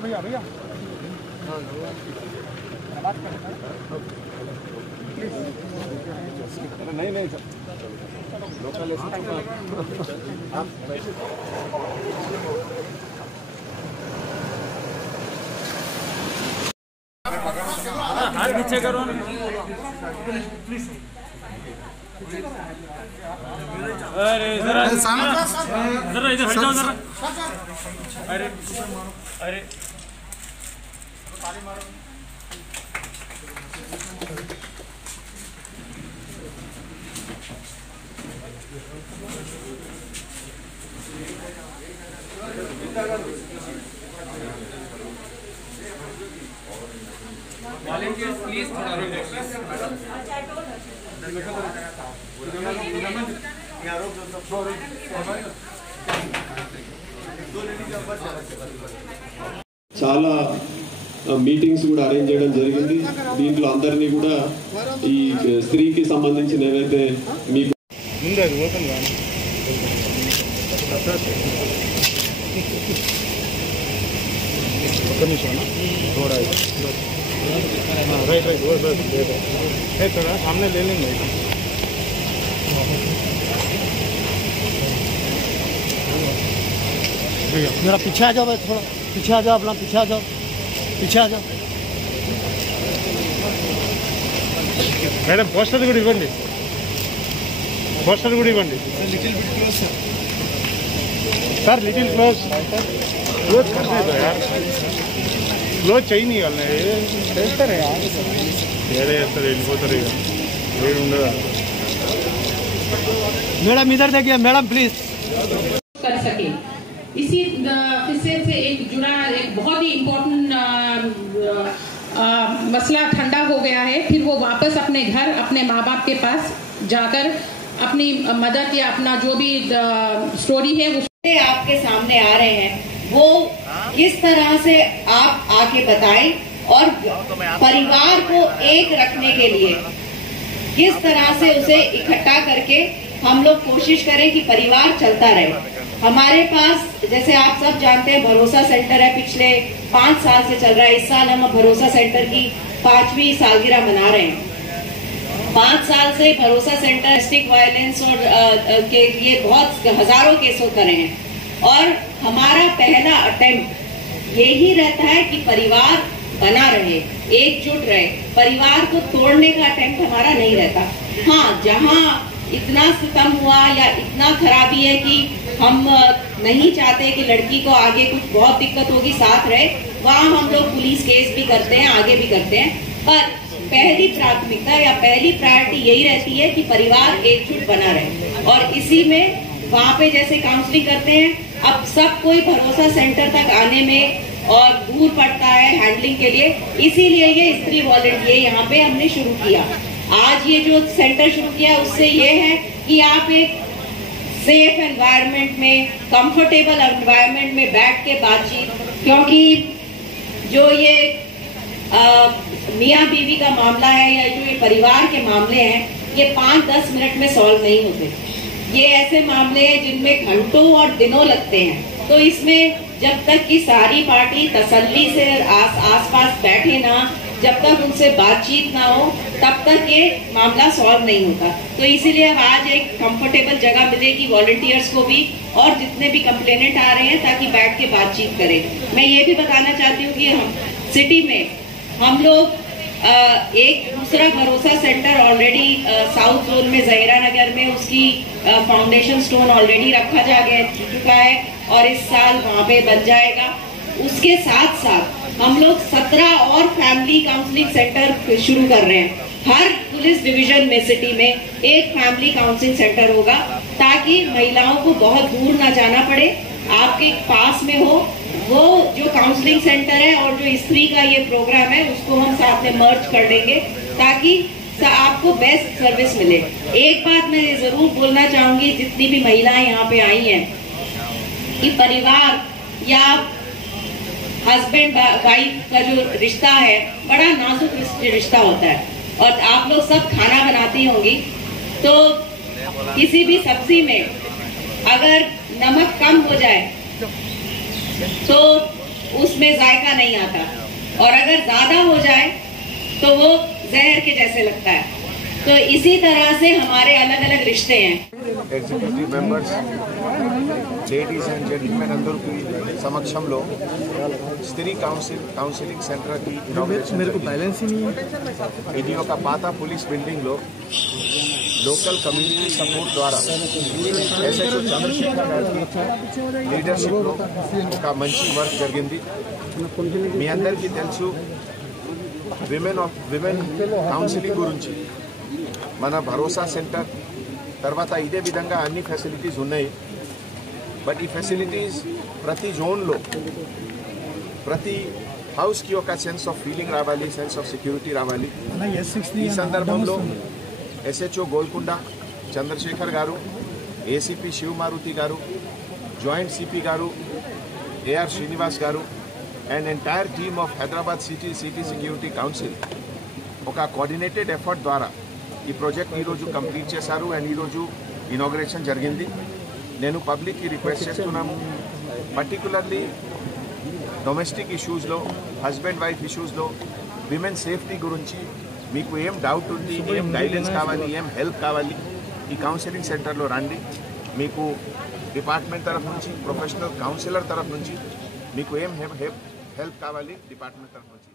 भैया भैया नहीं नहीं लोकल हाथ नीचे करो प्लीज। अरे जरा जरा इधर हट जाओ जरा। अरे अरे ताली मारो। वॉलंटियर्स प्लीज थोड़ा रुको प्लीज। చాలా మీటింగ్స్ కూడా అరేంజ్ చేయడం జరిగింది। దీంట్లో అందరినీ కూడా ఈ స్త్రీకి సంబంధించిన ఏవైతే మీకు राइट राइट थोड़ा सामने ले लेंगे। मेरा पीछे आ जाओ, थोड़ा पीछे आ जाओ, अपना पीछे आ जाओ, पीछे आ जाओ। मैडम पोस्टर కూడా ఇవ్వండి, పోస్టర్ కూడా ఇవ్వండి సార్। लिटिल क्लोज क्लोज कर दे यार, क्लोज चाहिए नहीं वाले చేస్తారే यार ఏడే చేస్తారు వెళ్ళిపోతారు ఇక ఏడు ఉండదా। मैडम इधर देखिए मैडम प्लीज कर सके। इसी विषय से एक जुड़ा एक बहुत ही इम्पोर्टेंट मसला ठंडा हो गया है। फिर वो वापस अपने घर अपने माँ बाप के पास जाकर अपनी मदद या अपना जो भी स्टोरी है वो आपके सामने आ रहे हैं, वो किस तरह से आप आके बताएं और परिवार को एक रखने के लिए किस तरह से उसे इकट्ठा करके हम लोग कोशिश करें कि परिवार चलता रहे। हमारे पास जैसे आप सब जानते हैं भरोसा सेंटर है, पिछले 5 साल से चल रहा है। इस साल हम भरोसा सेंटर की 5वीं सालगिरह मना रहे हैं। 5 साल से भरोसा सेंटर डोमेस्टिक वायलेंस और के ये बहुत हजारों केस होते रहे हैं और हमारा पहला अटेम्प्ट यही रहता है कि परिवार बना रहे, एकजुट रहे। परिवार को तोड़ने का अटेम्प्ट हमारा नहीं रहता। हाँ, जहाँ इतना सितम हुआ या इतना खराबी है कि हम नहीं चाहते कि लड़की को आगे कुछ बहुत दिक्कत होगी साथ रहे, वहाँ हम लोग पुलिस केस भी करते हैं, आगे भी करते हैं। पर पहली प्राथमिकता या पहली प्रायोरिटी यही रहती है कि परिवार एकजुट बना रहे और इसी में वहाँ पे जैसे काउंसलिंग करते हैं। अब सब कोई भरोसा सेंटर तक आने में और दूर पड़ता है हैंडलिंग के लिए, इसीलिए ये स्त्री वॉलंटियर यहाँ पे हमने शुरू किया। आज ये जो सेंटर शुरू किया उससे ये है कि आप एक सेफ एनवायरनमेंट में, कंफर्टेबल एनवायरनमेंट में बैठ के बातचीत, क्योंकि जो ये मियाँ बीवी का मामला है या जो ये परिवार के मामले हैं, ये 5-10 मिनट में सॉल्व नहीं होते। ये ऐसे मामले हैं जिनमें घंटों और दिनों लगते हैं। तो इसमें जब तक कि सारी पार्टी तसल्ली से आसपास बैठे ना, जब तक उनसे बातचीत ना हो, तब तक ये मामला सॉल्व नहीं होता। तो इसीलिए आज एक कंफर्टेबल जगह मिलेगी वॉलंटियर्स को भी और जितने भी कंप्लेनेंट आ रहे हैं, ताकि बैठ के बातचीत करें। मैं ये भी बताना चाहती हूँ कि हम सिटी में हम लोग एक दूसरा भरोसा सेंटर ऑलरेडी साउथ जोन में जहीरा नगर में उसकी फाउंडेशन स्टोन ऑलरेडी रखा जा चुका है और इस साल वहाँ पे बन जाएगा। उसके साथ साथ हम लोग 17 और फैमिली काउंसलिंग सेंटर शुरू कर रहे हैं। हर पुलिस डिवीजन में सिटी में एक फैमिली काउंसलिंग सेंटर होगा, ताकि महिलाओं को बहुत दूर ना जाना पड़े, आपके पास में हो। वो जो काउंसलिंग सेंटर है और जो स्त्री का ये प्रोग्राम है उसको हम साथ में मर्ज कर लेंगे, ताकि आपको बेस्ट सर्विस मिले। एक बात मैं जरूर बोलना चाहूंगी, जितनी भी महिलाएं यहाँ पे आई हैं, कि परिवार या हस्बैंड वाइफ का जो रिश्ता है बड़ा नाजुक रिश्ता होता है। और आप लोग सब खाना बनाती होंगी, तो किसी भी सब्जी में अगर नमक कम हो जाए तो उसमें जायका नहीं आता, और अगर ज्यादा हो जाए तो वो जहर के जैसे लगता है। तो इसी तरह से हमारे अलग अलग रिश्ते हैं। Executive members, ladies and gentlemen అందరికీ సమక్షంలో స్త్రీ కౌన్సిలింగ్ సెంటర్కి ఇనాగ్రేషన్ జరిగింది. ఇది ఒక పాత పోలీస్ బిల్డింగ్లో లోకల్ కమ్యూనిటీ సపోర్ట్ ద్వారా ఎస్హెచ్ఓ చంద్రశేఖర్ గారికి లీడర్షిప్లో ఒక మంచి వర్క్ జరిగింది. మీ అందరికీ తెలుసు, విమెన్ కౌన్సిలింగ్ గురించి మన భరోసా సెంటర్ తర్వాత ఇదే విధంగా అన్ని ఫెసిలిటీస్ ఉన్నాయి. బట్ ఈ ఫెసిలిటీస్ ప్రతి జోన్లో ప్రతి హౌస్కి ఒక సెన్స్ ఆఫ్ ఫీలింగ్ రావాలి, సెన్స్ ఆఫ్ సెక్యూరిటీ రావాలి. ఈ సందర్భంలో ఎస్హెచ్ఓ గోల్కొండ చంద్రశేఖర్ గారు, ఏసీపీ శివమారుతి గారు, జాయింట్ సిపి గారు ఏఆర్ శ్రీనివాస్ గారు and entire team of Hyderabad city security council ఒక కోఆర్డినేటెడ్ ఎఫర్ట్ ద్వారా ఈ ప్రాజెక్ట్ ఈరోజు కంప్లీట్ చేశారు అండ్ ఈరోజు ఇనాగ్రేషన్ జరిగింది. నేను పబ్లిక్కి రిక్వెస్ట్ చేస్తున్నాను, పర్టికులర్లీ డొమెస్టిక్ ఇష్యూస్లో, హస్బెండ్ వైఫ్ ఇష్యూస్లో, విమెన్ సేఫ్టీ గురించి మీకు ఏం డౌట్ ఉంది, ఏం గైడెన్స్ కావాలి, ఏం హెల్ప్ కావాలి, ఈ కౌన్సిలింగ్ సెంటర్లో రండి. మీకు డిపార్ట్మెంట్ తరఫు నుంచి, ప్రొఫెషనల్ కౌన్సిలర్ తరఫు నుంచి మీకు ఏం హెల్ప్ కావాలి డిపార్ట్మెంట్ తరఫు నుంచి